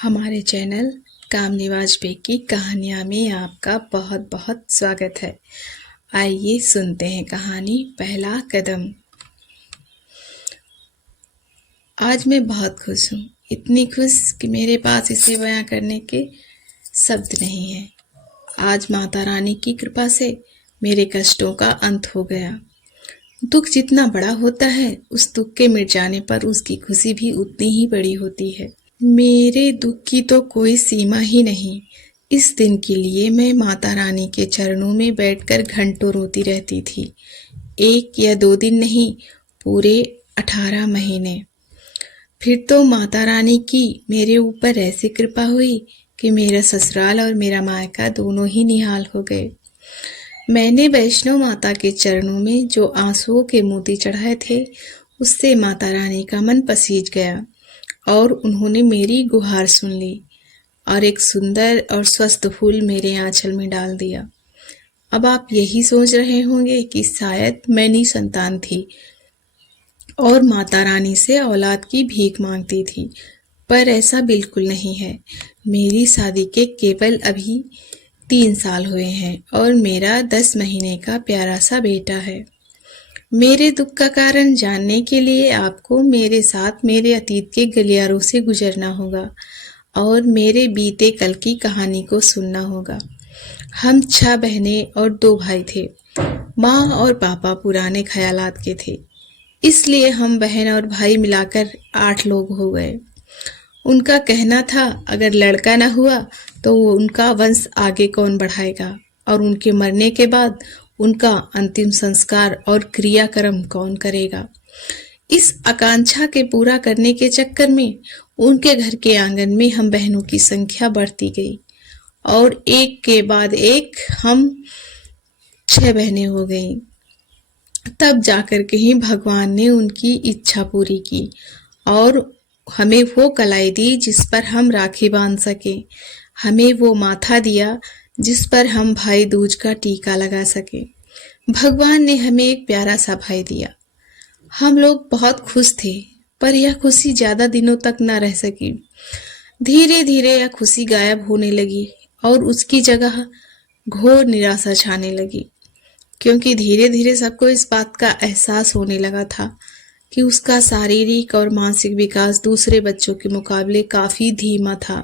हमारे चैनल कामनी वाजपेयी की कहानियाँ में आपका बहुत बहुत स्वागत है। आइए सुनते हैं कहानी पहला कदम। आज मैं बहुत खुश हूँ, इतनी खुश कि मेरे पास इसे बयां करने के शब्द नहीं है। आज माता रानी की कृपा से मेरे कष्टों का अंत हो गया। दुख जितना बड़ा होता है, उस दुख के मिट जाने पर उसकी खुशी भी उतनी ही बड़ी होती है। मेरे दुख की तो कोई सीमा ही नहीं। इस दिन के लिए मैं माता रानी के चरणों में बैठकर घंटों रोती रहती थी। 1 या 2 दिन नहीं, पूरे 18 महीने। फिर तो माता रानी की मेरे ऊपर ऐसी कृपा हुई कि मेरा ससुराल और मेरा मायका दोनों ही निहाल हो गए। मैंने वैष्णो माता के चरणों में जो आंसुओं के मोती चढ़ाए थे, उससे माता रानी का मन पसीज गया और उन्होंने मेरी गुहार सुन ली और एक सुंदर और स्वस्थ फूल मेरे आंचल में डाल दिया। अब आप यही सोच रहे होंगे कि शायद मैं निसंतान थी और माता रानी से औलाद की भीख मांगती थी, पर ऐसा बिल्कुल नहीं है। मेरी शादी के केवल अभी 3 साल हुए हैं और मेरा 10 महीने का प्यारा सा बेटा है। मेरे दुख का कारण जानने के लिए आपको मेरे साथ मेरे अतीत के गलियारों से गुजरना होगा और मेरे बीते कल की कहानी को सुनना होगा। हम 6 बहनें और 2 भाई थे। माँ और पापा पुराने ख्यालात के थे, इसलिए हम बहन और भाई मिलाकर 8 लोग हो गए। उनका कहना था, अगर लड़का न हुआ तो उनका वंश आगे कौन बढ़ाएगा और उनके मरने के बाद उनका अंतिम संस्कार और क्रियाक्रम कौन करेगा। इस आकांक्षा के पूरा करने के चक्कर में उनके घर के आंगन में हम बहनों की संख्या बढ़ती गई और एक के बाद एक हम 6 बहनें हो गईं। तब जाकर के ही भगवान ने उनकी इच्छा पूरी की और हमें वो कलाई दी जिस पर हम राखी बांध सके। हमें वो माथा दिया जिस पर हम भाई दूज का टीका लगा सके। भगवान ने हमें एक प्यारा सा भाई दिया। हम लोग बहुत खुश थे, पर यह खुशी ज्यादा दिनों तक न रह सकी। धीरे धीरे यह खुशी गायब होने लगी और उसकी जगह घोर निराशा छाने लगी, क्योंकि धीरे धीरे सबको इस बात का एहसास होने लगा था कि उसका शारीरिक और मानसिक विकास दूसरे बच्चों के मुकाबले काफी धीमा था।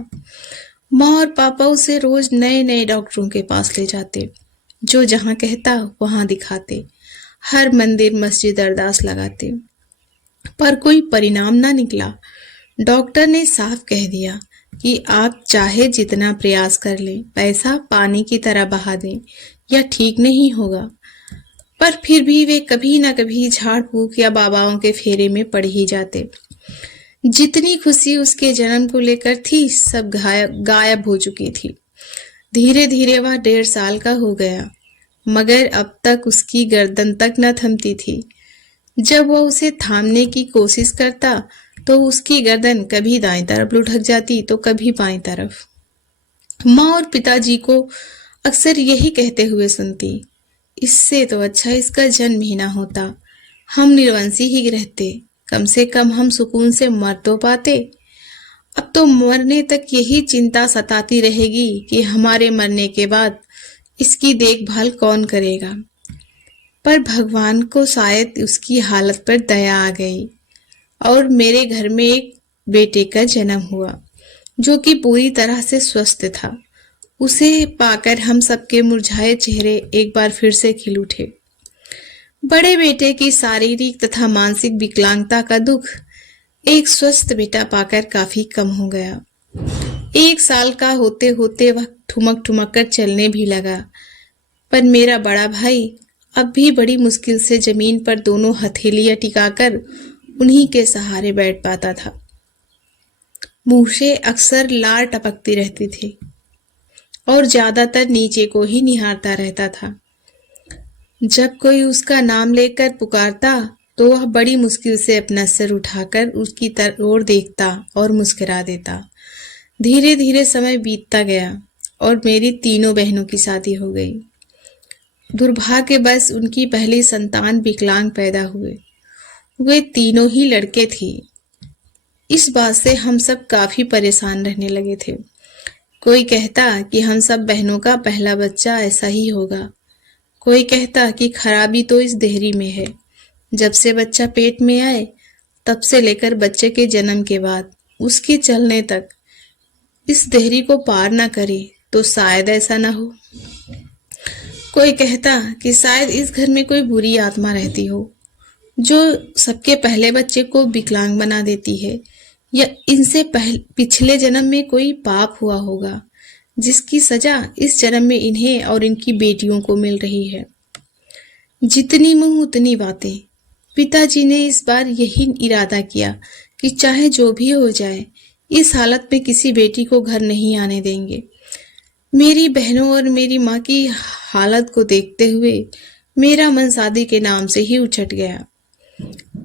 माँ और पापा उसे रोज नए नए डॉक्टरों के पास ले जाते, जो जहां कहता वहां दिखाते, हर मंदिर मस्जिद अरदास लगाते, पर कोई परिणाम ना निकला। डॉक्टर ने साफ कह दिया कि आप चाहे जितना प्रयास कर लें, पैसा पानी की तरह बहा दें, यह ठीक नहीं होगा। पर फिर भी वे कभी ना कभी झाड़ फूक या बाबाओं के फेरे में पड़ ही जाते। जितनी खुशी उसके जन्म को लेकर थी, सब गायब हो चुकी थी। धीरे धीरे वह 1.5 साल का हो गया, मगर अब तक उसकी गर्दन तक न थमती थी। जब वह उसे थामने की कोशिश करता तो उसकी गर्दन कभी दाईं तरफ लुढ़क जाती तो कभी बाईं तरफ। माँ और पिताजी को अक्सर यही कहते हुए सुनती, इससे तो अच्छा इसका जन्म ही ना होता, हम निर्वंशी ही रहते, कम से कम हम सुकून से मर तो पाते। अब तो मरने तक यही चिंता सताती रहेगी कि हमारे मरने के बाद इसकी देखभाल कौन करेगा। पर भगवान को शायद उसकी हालत पर दया आ गई और मेरे घर में एक बेटे का जन्म हुआ, जो कि पूरी तरह से स्वस्थ था। उसे पाकर हम सबके मुरझाए चेहरे एक बार फिर से खिल उठे। बड़े बेटे की शारीरिक तथा मानसिक विकलांगता का दुख एक स्वस्थ बेटा पाकर काफी कम हो गया। 1 साल का होते होते वह ठुमक ठुमक कर चलने भी लगा, पर मेरा बड़ा भाई अब भी बड़ी मुश्किल से जमीन पर दोनों हथेलियां टिकाकर उन्हीं के सहारे बैठ पाता था। मुंह से अक्सर लार टपकती रहती थी और ज्यादातर नीचे को ही निहारता रहता था। जब कोई उसका नाम लेकर पुकारता तो वह बड़ी मुश्किल से अपना सिर उठाकर उसकी ओर देखता और मुस्कुरा देता। धीरे धीरे समय बीतता गया और मेरी तीनों बहनों की शादी हो गई। दुर्भाग्यवश उनकी पहली संतान विकलांग पैदा हुए। वे तीनों ही लड़के थे। इस बात से हम सब काफी परेशान रहने लगे थे। कोई कहता कि हम सब बहनों का पहला बच्चा ऐसा ही होगा, कोई कहता कि खराबी तो इस देहरी में है। जब से बच्चा पेट में आए तब से लेकर बच्चे के जन्म के बाद उसके चलने तक इस देहरी को पार ना करे तो शायद ऐसा ना हो। कोई कहता कि शायद इस घर में कोई बुरी आत्मा रहती हो जो सबके पहले बच्चे को विकलांग बना देती है, या इनसे पिछले जन्म में कोई पाप हुआ होगा जिसकी सजा इस जन्म में इन्हें और इनकी बेटियों को मिल रही है। जितनी मुंह उतनी बातें। पिताजी ने इस बार यही इरादा किया कि चाहे जो भी हो जाए इस हालत में किसी बेटी को घर नहीं आने देंगे। मेरी बहनों और मेरी माँ की हालत को देखते हुए मेरा मन शादी के नाम से ही उछट गया,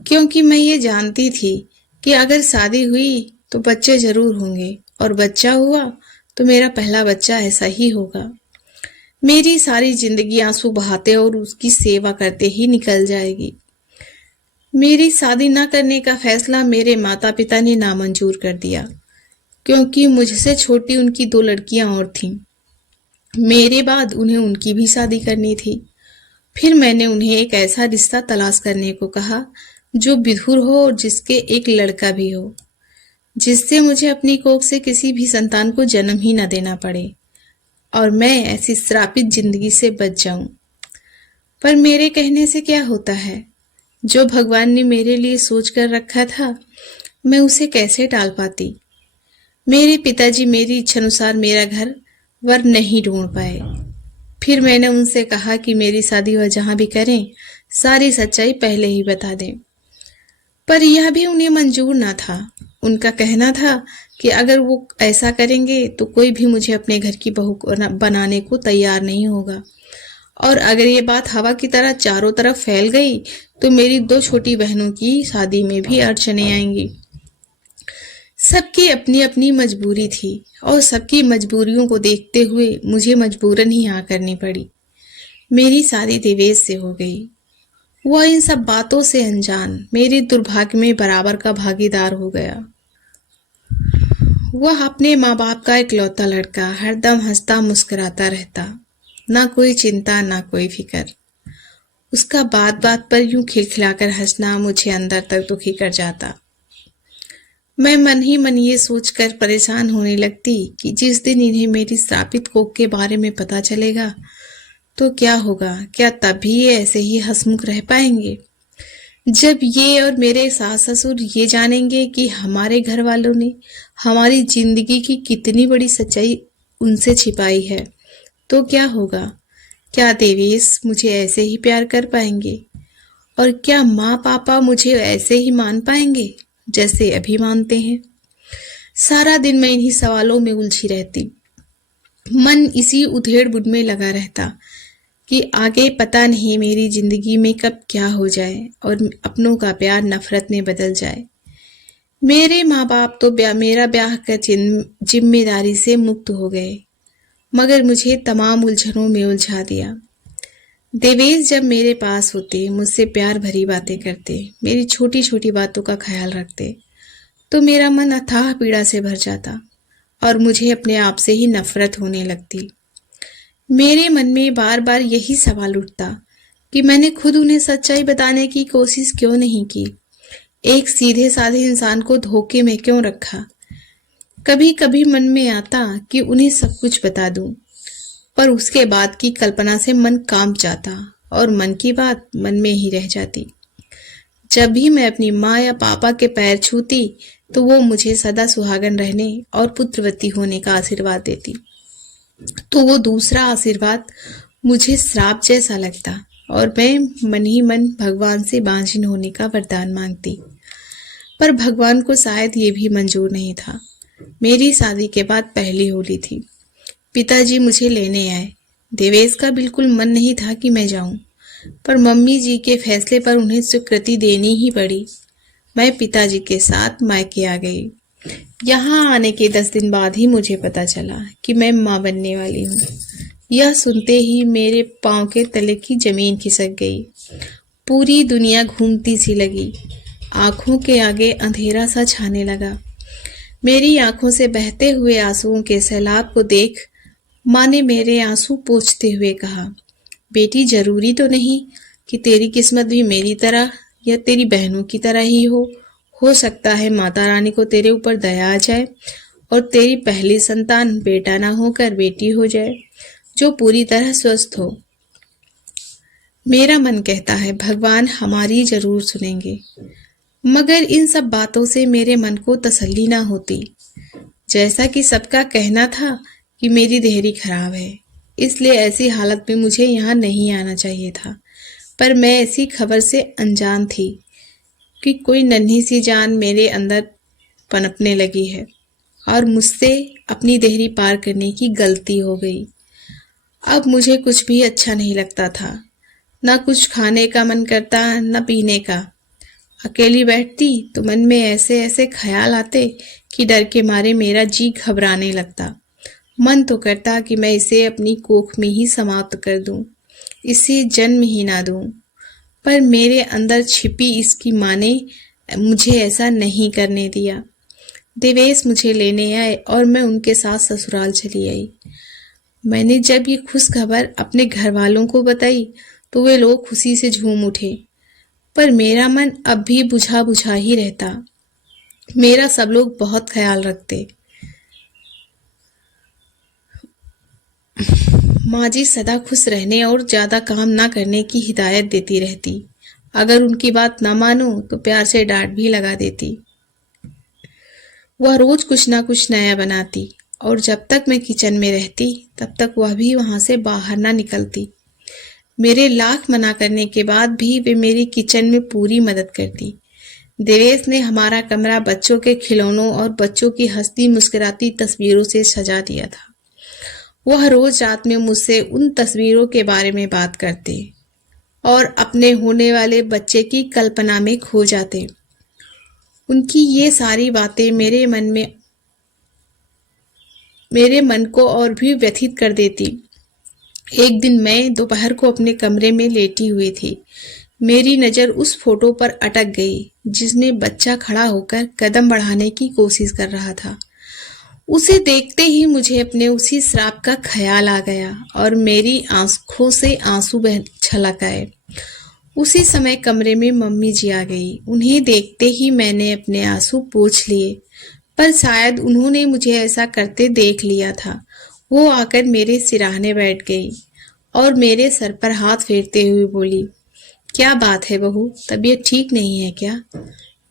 क्योंकि मैं ये जानती थी कि अगर शादी हुई तो बच्चे जरूर होंगे और बच्चा हुआ तो मेरा पहला बच्चा ऐसा ही होगा। मेरी सारी जिंदगी आंसू बहाते और उसकी सेवा करते ही निकल जाएगी। मेरी शादी न करने का फैसला मेरे माता पिता ने नामंजूर कर दिया, क्योंकि मुझसे छोटी उनकी 2 लड़कियां और थीं। मेरे बाद उन्हें उनकी भी शादी करनी थी। फिर मैंने उन्हें एक ऐसा रिश्ता तलाश करने को कहा जो विधुर हो और जिसके एक लड़का भी हो, जिससे मुझे अपनी कोख से किसी भी संतान को जन्म ही न देना पड़े और मैं ऐसी श्रापित जिंदगी से बच जाऊं। पर मेरे कहने से क्या होता है? जो भगवान ने मेरे लिए सोच कर रखा था मैं उसे कैसे टाल पाती। मेरे पिताजी मेरी इच्छानुसार मेरा घर वर नहीं ढूंढ पाए। फिर मैंने उनसे कहा कि मेरी शादी वह जहां भी करें सारी सच्चाई पहले ही बता दें, पर यह भी उन्हें मंजूर ना था। उनका कहना था कि अगर वो ऐसा करेंगे तो कोई भी मुझे अपने घर की बहू बनाने को तैयार नहीं होगा, और अगर ये बात हवा की तरह चारों तरफ फैल गई तो मेरी 2 छोटी बहनों की शादी में भी अड़चने आएंगी। सबकी अपनी अपनी मजबूरी थी और सबकी मजबूरियों को देखते हुए मुझे मजबूरन ही हाँ करनी पड़ी। मेरी शादी देवेश से हो गई। वह इन सब बातों से अनजान मेरे दुर्भाग्य में बराबर का भागीदार हो गया। वह अपने माँ बाप का इकलौता लड़का, हरदम हंसता मुस्कुराता रहता, ना कोई चिंता ना कोई फिक्र। उसका बात बात पर यूं खिलखिलाकर हंसना मुझे अंदर तक दुखी कर जाता। मैं मन ही मन ये सोचकर परेशान होने लगती कि जिस दिन इन्हें मेरी श्रापित कोख के बारे में पता चलेगा तो क्या होगा। क्या तब भी ये ऐसे ही हंसमुख रह पाएंगे? जब ये और मेरे सास ससुर ये जानेंगे कि हमारे घर वालों ने हमारी जिंदगी की कितनी बड़ी सच्चाई उनसे छिपाई है, तो क्या होगा? क्या देवेश मुझे ऐसे ही प्यार कर पाएंगे? और क्या माँ पापा मुझे ऐसे ही मान पाएंगे जैसे अभी मानते हैं? सारा दिन मैं इन्हीं सवालों में उलझी रहती। मन इसी उधेड़ बुन में लगा रहता कि आगे पता नहीं मेरी जिंदगी में कब क्या हो जाए और अपनों का प्यार नफरत में बदल जाए। मेरे माँ बाप तो मेरा ब्याह कर जिम्मेदारी से मुक्त हो गए, मगर मुझे तमाम उलझनों में उलझा दिया। देवेश जब मेरे पास होते, मुझसे प्यार भरी बातें करते, मेरी छोटी छोटी बातों का ख्याल रखते, तो मेरा मन अथाह पीड़ा से भर जाता और मुझे अपने आप से ही नफरत होने लगती। मेरे मन में बार बार यही सवाल उठता कि मैंने खुद उन्हें सच्चाई बताने की कोशिश क्यों नहीं की। एक सीधे साधे इंसान को धोखे में क्यों रखा? कभी कभी मन में आता कि उन्हें सब कुछ बता दूं, पर उसके बाद की कल्पना से मन कांप जाता और मन की बात मन में ही रह जाती। जब भी मैं अपनी माँ या पापा के पैर छूती तो वो मुझे सदा सुहागन रहने और पुत्रवती होने का आशीर्वाद देती, तो वो दूसरा आशीर्वाद मुझे श्राप जैसा लगता और मैं मन ही मन भगवान से बांझिन होने का वरदान मांगती। पर भगवान को शायद ये भी मंजूर नहीं था। मेरी शादी के बाद पहली होली थी। पिताजी मुझे लेने आए। देवेश का बिल्कुल मन नहीं था कि मैं जाऊं, पर मम्मी जी के फैसले पर उन्हें स्वीकृति देनी ही पड़ी। मैं पिताजी के साथ मायके आ गई। यहाँ आने के 10 दिन बाद ही मुझे पता चला कि मैं माँ बनने वाली हूँ। यह सुनते ही मेरे पाँव के तले की जमीन खिसक गई। पूरी दुनिया घूमती सी लगी। आंखों के आगे अंधेरा सा छाने लगा। मेरी आंखों से बहते हुए आंसुओं के सैलाब को देख माँ ने मेरे आंसू पोंछते हुए कहा, बेटी जरूरी तो नहीं कि तेरी किस्मत भी मेरी तरह या तेरी बहनों की तरह ही हो सकता है माता रानी को तेरे ऊपर दया आ जाए और तेरी पहली संतान बेटा ना होकर बेटी हो जाए जो पूरी तरह स्वस्थ हो। मेरा मन कहता है भगवान हमारी जरूर सुनेंगे, मगर इन सब बातों से मेरे मन को तसल्ली ना होती। जैसा कि सबका कहना था कि मेरी देहरी खराब है, इसलिए ऐसी हालत में मुझे यहाँ नहीं आना चाहिए था। पर मैं ऐसी खबर से अनजान थी कि कोई नन्ही सी जान मेरे अंदर पनपने लगी है और मुझसे अपनी देहरी पार करने की गलती हो गई। अब मुझे कुछ भी अच्छा नहीं लगता था, ना कुछ खाने का मन करता न पीने का। अकेली बैठती तो मन में ऐसे ऐसे ख्याल आते कि डर के मारे मेरा जी घबराने लगता। मन तो करता कि मैं इसे अपनी कोख में ही समाप्त कर दूं, इसे जन्म ही ना दूं, पर मेरे अंदर छिपी इसकी माँ ने मुझे ऐसा नहीं करने दिया। देवेश मुझे लेने आए और मैं उनके साथ ससुराल चली आई। मैंने जब ये खुश खबर अपने घर वालों को बताई तो वे लोग खुशी से झूम उठे, पर मेरा मन अब भी बुझा बुझा ही रहता। मेरा सब लोग बहुत ख्याल रखते। माँ जी सदा खुश रहने और ज्यादा काम ना करने की हिदायत देती रहती। अगर उनकी बात ना मानो तो प्यार से डांट भी लगा देती। वह रोज कुछ ना कुछ नया बनाती और जब तक मैं किचन में रहती तब तक वह भी वहां से बाहर ना निकलती। मेरे लाख मना करने के बाद भी वे मेरी किचन में पूरी मदद करती। देवेश ने हमारा कमरा बच्चों के खिलौनों और बच्चों की हंसती मुस्कुराती तस्वीरों से सजा दिया था। वह रोज रात में मुझसे उन तस्वीरों के बारे में बात करते और अपने होने वाले बच्चे की कल्पना में खो जाते। उनकी ये सारी बातें मेरे मन को और भी व्यथित कर देती। एक दिन मैं दोपहर को अपने कमरे में लेटी हुई थी। मेरी नजर उस फोटो पर अटक गई जिसमें बच्चा खड़ा होकर कदम बढ़ाने की कोशिश कर रहा था। उसे देखते ही मुझे अपने उसी श्राप का ख्याल आ गया और मेरी आंखों से आंसू बह छलक आए। उसी समय कमरे में मम्मी जी आ गई। उन्हें देखते ही मैंने अपने आंसू पोंछ लिए, पर शायद उन्होंने मुझे ऐसा करते देख लिया था। वो आकर मेरे सिरहाने बैठ गई और मेरे सर पर हाथ फेरते हुए बोली, क्या बात है बहू, तबीयत ठीक नहीं है क्या?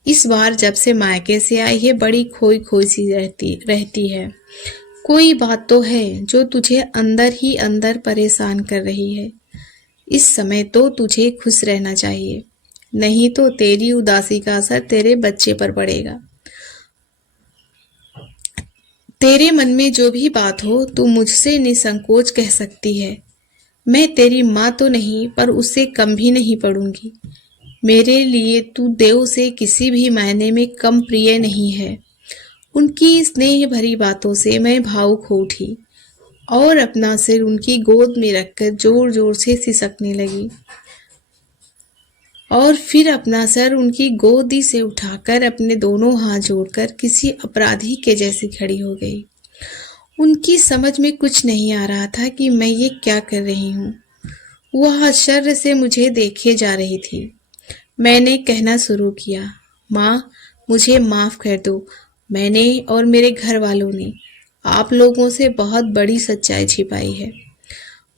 इस बार जब से मायके से आई है बड़ी खोई खोई सी रहती है। कोई बात तो है जो तुझे अंदर ही अंदर परेशान कर रही है। इस समय तो तुझे खुश रहना चाहिए, नहीं तो तेरी उदासी का असर तेरे बच्चे पर पड़ेगा। तेरे मन में जो भी बात हो तू मुझसे निसंकोच कह सकती है। मैं तेरी माँ तो नहीं पर उससे कम भी नहीं पड़ूंगी। मेरे लिए तू देव से किसी भी मायने में कम प्रिय नहीं है। उनकी स्नेह भरी बातों से मैं भावुक हो उठी और अपना सिर उनकी गोद में रखकर जोर जोर से सिसकने लगी और फिर अपना सर उनकी गोदी से उठाकर अपने दोनों हाथ जोड़कर किसी अपराधी के जैसी खड़ी हो गई। उनकी समझ में कुछ नहीं आ रहा था कि मैं ये क्या कर रही हूँ। वह आश्चर्य से मुझे देखे जा रही थी। मैंने कहना शुरू किया, माँ मुझे माफ कर दो। मैंने और मेरे घर वालों ने आप लोगों से बहुत बड़ी सच्चाई छिपाई है,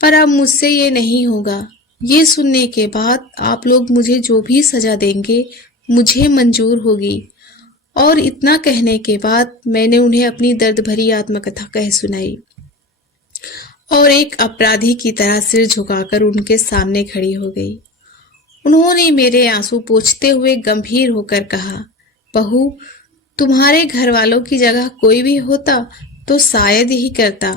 पर अब मुझसे ये नहीं होगा। ये सुनने के बाद आप लोग मुझे जो भी सजा देंगे मुझे मंजूर होगी। और इतना कहने के बाद मैंने उन्हें अपनी दर्द भरी आत्मकथा कह सुनाई और एक अपराधी की तरह सिर झुकाकर उनके सामने खड़ी हो गई। उन्होंने मेरे आंसू पोंछते हुए गंभीर होकर कहा, बहू तुम्हारे घर वालों की जगह कोई भी होता तो शायद यही करता,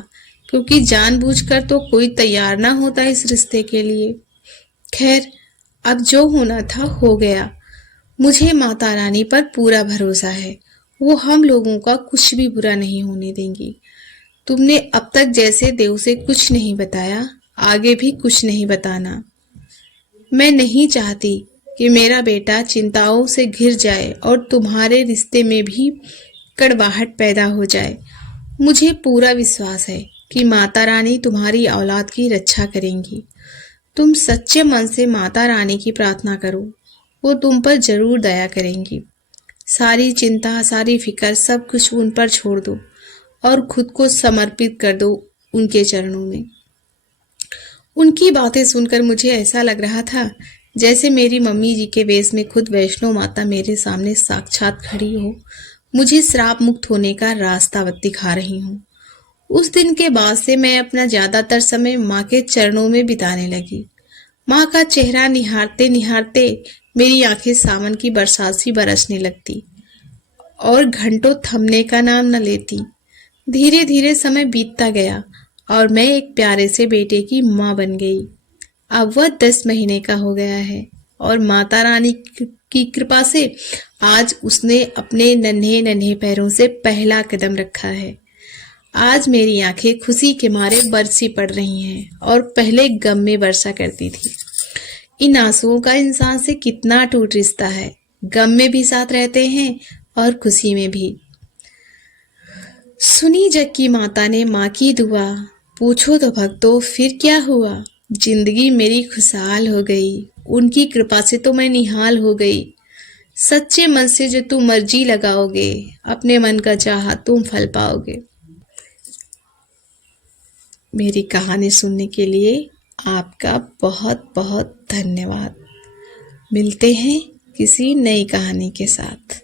क्योंकि जानबूझकर तो कोई तैयार ना होता इस रिश्ते के लिए। खैर अब जो होना था हो गया। मुझे माता रानी पर पूरा भरोसा है, वो हम लोगों का कुछ भी बुरा नहीं होने देंगी। तुमने अब तक जैसे देव से कुछ नहीं बताया, आगे भी कुछ नहीं बताना। मैं नहीं चाहती कि मेरा बेटा चिंताओं से घिर जाए और तुम्हारे रिश्ते में भी कड़वाहट पैदा हो जाए। मुझे पूरा विश्वास है कि माता रानी तुम्हारी औलाद की रक्षा करेंगी। तुम सच्चे मन से माता रानी की प्रार्थना करो, वो तुम पर जरूर दया करेंगी। सारी चिंता, सारी फिक्र, सब कुछ उन पर छोड़ दो और खुद को समर्पित कर दो उनके चरणों में। उनकी बातें सुनकर मुझे ऐसा लग रहा था जैसे मेरी मम्मी जी के वेश में खुद वैष्णो माता मेरे सामने साक्षात खड़ी हो, मुझे श्राप मुक्त होने का रास्ता दिखा रही हूँ। उस दिन के बाद से मैं अपना ज्यादातर समय माँ के चरणों में बिताने लगी। माँ का चेहरा निहारते निहारते मेरी आंखें सावन की बरसात सी बरसने लगती और घंटों थमने का नाम न लेती। धीरे धीरे समय बीतता गया और मैं एक प्यारे से बेटे की माँ बन गई। अब वह 10 महीने का हो गया है और माता रानी की कृपा से आज उसने अपने नन्हे नन्हे पैरों से पहला कदम रखा है। आज मेरी आंखें खुशी के मारे बरसी पड़ रही हैं और पहले गम में बरसा करती थी। इन आंसुओं का इंसान से कितना टूट रिश्ता है, गम में भी साथ रहते हैं और खुशी में भी। सुनी जग की माता ने माँ की दुआ, पूछो तो भक्तों फिर क्या हुआ। जिंदगी मेरी खुशहाल हो गई, उनकी कृपा से तो मैं निहाल हो गई। सच्चे मन से जो तुम मर्जी लगाओगे, अपने मन का चाहा तुम फल पाओगे। मेरी कहानी सुनने के लिए आपका बहुत बहुत धन्यवाद। मिलते हैं किसी नई कहानी के साथ।